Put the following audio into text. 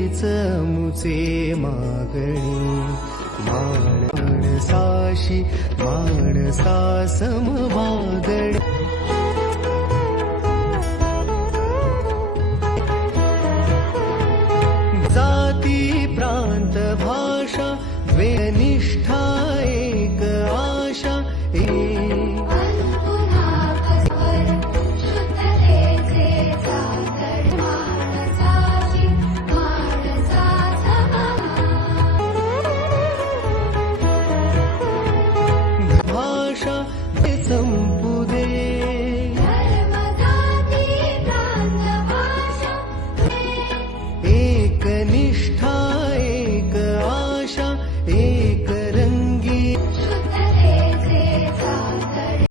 मुचे मागणी माणसाशी माणसा समवादणी जाती प्रांत भाषा वेनिष्ठा एक आशा भाषा संप